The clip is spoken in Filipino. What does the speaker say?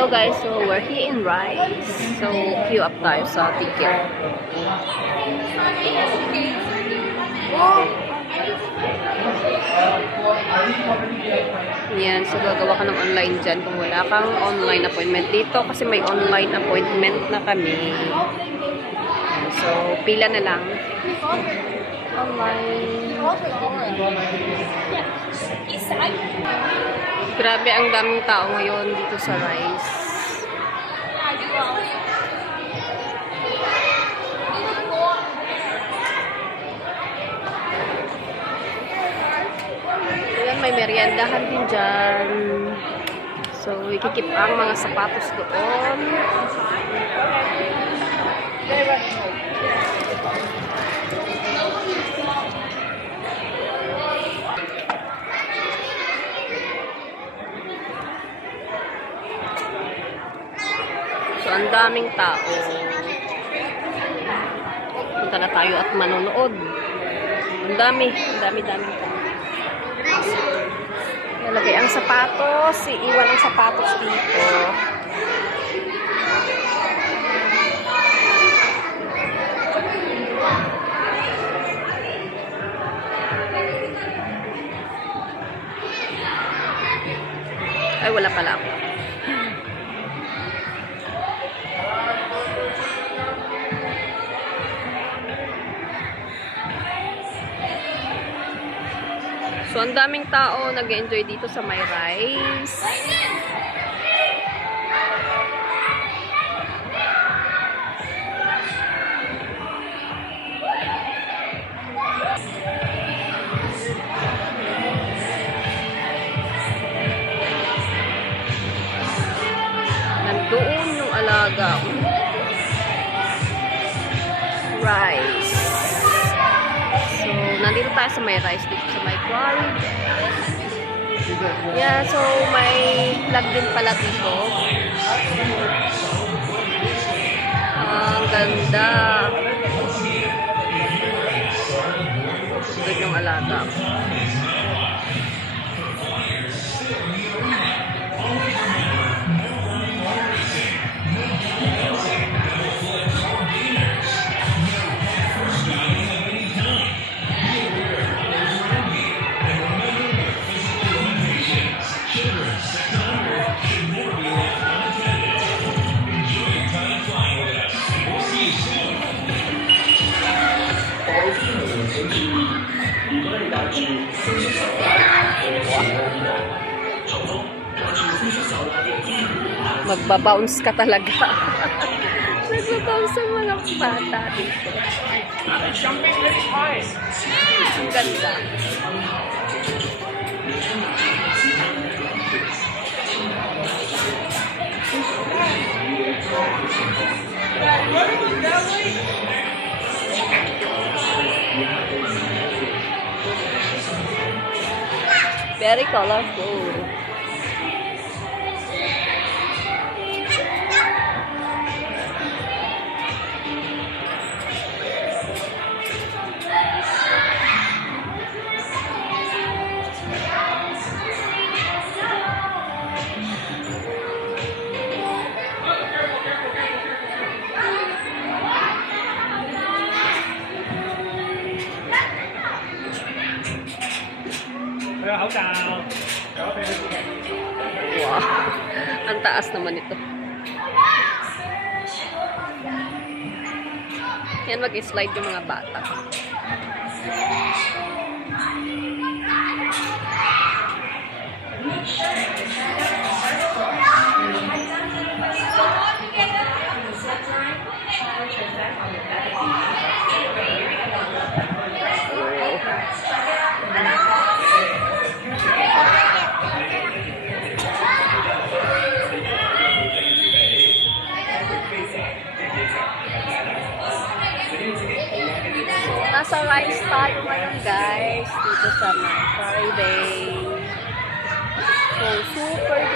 Hello guys, so we're here in Rice. So queue up tayo sa ticket. Yan, so gagawa ka ng online dyan kung wala kang online appointment dito kasi may online appointment na kami. So pila na lang. Online. Grabe ang daming tao ngayon dito sa Rice. Ayan, may meriendahan din dyan. So, ikikip ang mga sapatos doon. So, ang daming tao. Punta na tayo at manonood. Ang daming tao. Nalagay ang sapatos. Iiwan ang sapatos dito. Ay, wala pala ako. So, ang daming tao nag-enjoy dito sa may Rice. Nandoon yung alaga. Rice. So, nandito tayo sa may Rice dito sa may Quarry. Yeah, so may vlog din pala dito. Ang ganda. Doon yung alaga. Magbabounce ka talaga. Magbabounce ang mga bata dito. Ang ganda. Very colorful. Wow. Ang taas naman ito. Yan, mag-slide yung mga bata. Nasa Rice tayo ngayon guys, dito sa my Friday. So, super